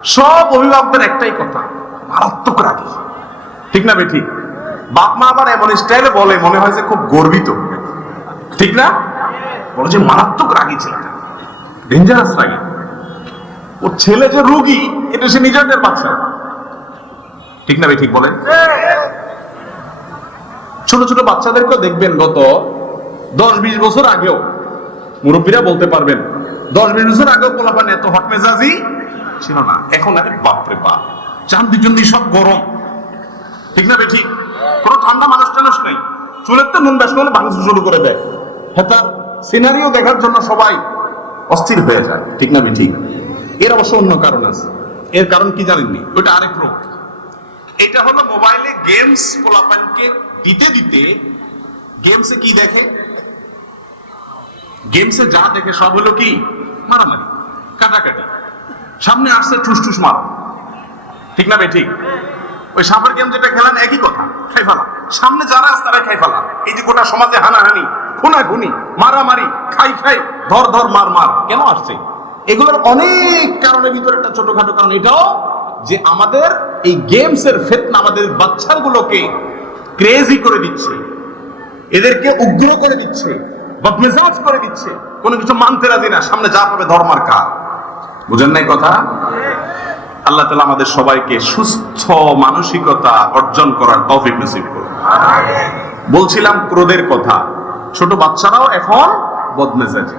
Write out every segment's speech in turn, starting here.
সব অভিভাবকদের একটাই কথা, মারাত্মক রাগী, ঠিক না বেঠিক? বাপ মা আবার এমন স্টাইলে বলে মনে হয় যে খুব গর্বিত, ঠিক না? বলে যে মারাত্মক রাগী ছেলেটা, ডেঞ্জারাস রাগী। ওর ছেলে যে রোগী এটা সে নিজের বাচ্চা, ঠিক না বেঠিক বলেন? ছোট ছোট বাচ্চাদেরকেও দেখবেন গত 10-20 বছর আগেও, মুরব্বীরা বলতে পারবেন, 10-20 বছর আগেও পোলাপান এত হট মেজাজি ছিল না। এখন আরে বাপরে বাপ, চান্দির জন্য সব গরম, ঠিক না বেঠিক? কোনো ঠান্ডা মানুষ টানুষ নেই, চুলের তো নুন বেশ করলে ভাঙা শুরু করে দেয়। হ্যাঁ, তার সিনারিও দেখার জন্য সবাই অস্থির হয়ে যায়, ঠিক না বেঠিক? এর অবশ্য অন্য কারণ আছে। এর কারণ কি জানেননি? ওইটা আরেক রোগ। এটা হলো মোবাইলে গেমস পোলাপানকে দিতে দিতে গেমসে কি দেখে, গেমসে যা দেখে সব হলো কি মারামারি, কাটাকাটি, সামনে আসছে ঠুস ঠুস মারো, ঠিক না বেঠিক? ওই সাপের গেম যেটা খেলেন একই কথা, খাই ফেলা, সামনে যারা আছে তারাই খাই ফেলা। এই যে গোটা সমাজে হানাহানি, খুনাখুনি, মারামারি, খাই খাই, ধর ধর মার মার কেন আসছে? এগুলোর অনেক কারণের ভিতরে একটা ছোটখাটো কারণ এটাও যে আমাদের এই গেমসের ফিতনা আমাদের বাচ্চাগুলোকে ক্রেজি করে দিচ্ছে, এদেরকে উগ্র করে দিচ্ছে, বদমেজাজ করে দিচ্ছে, কোনো কিছু মানতে রাজি না, সামনে যা পাবে ধর্মার কা। বুঝেন নাই কথা? আল্লাহ তাআলা আমাদের সবাইকে সুস্থ মানসিকতা অর্জন করার তৌফিক নসিব করুন। বলছিলাম ক্রোধের কথা, ছোট বাচ্চারাও এখন বদমেজাজি।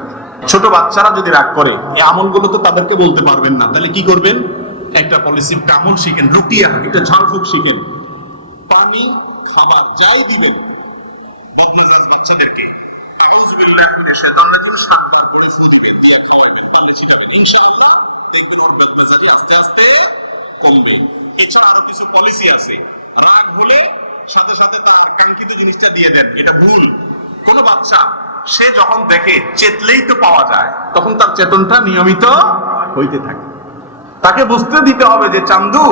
ছোট বাচ্চারা যদি রাগ করে, এই আমলগুলো তো তাদেরকে বলতে পারবেন না, তাহলে কি করবেন? একটা পলিসি, আমল শিখেন, রুটিয়া, একটা ঝাড়ফুঁক শিখেন, পানি খাবার যাই দিবেন বদমেজাজ বাচ্চাদেরকে আউযুবিল্লাহি মিনাশ শাইতানির রাজিম 7 বার করে সুযোগে দিয়ে খাওয়াবেন, পানি ছিটাবেন, ইনশাআল্লাহ দেখবেন ওর বদমেজাজি আস্তে আস্তে কমবে। এছাড়া আরো কিছু পলিসি আছে, রাগ হলে সাথে সাথে তার কাঙ্ক্ষিত জিনিসটা দিয়ে দেন, এটা ভুল। কোন বাচ্চা সে যখন দেখে চেতলেই তো পাওয়া যায়, তখন তার চেতনটা নিয়মিত হইতে থাকে। তাকে বুঝতে দিতে হবে যে চান্দু,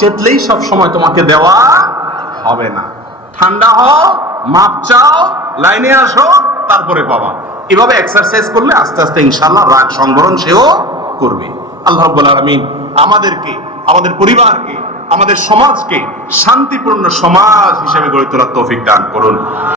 চেতলেই সব সময় তোমাকে দেওয়া হবে না, ঠান্ডা হও, মাপ চাও, লাইনে আসো, তারপরে পাবা। এভাবে এক্সারসাইজ করলে আস্তে আস্তে ইনশাআল্লাহ রাগ সংবরণ সেও করবে। আল্লাহ রাব্বুল আলামিন আমাদেরকে, আমাদের পরিবারকে, আমাদের সমাজকে শান্তিপূর্ণ সমাজ হিসেবে গড়ে তোলার তৌফিক দান করুন।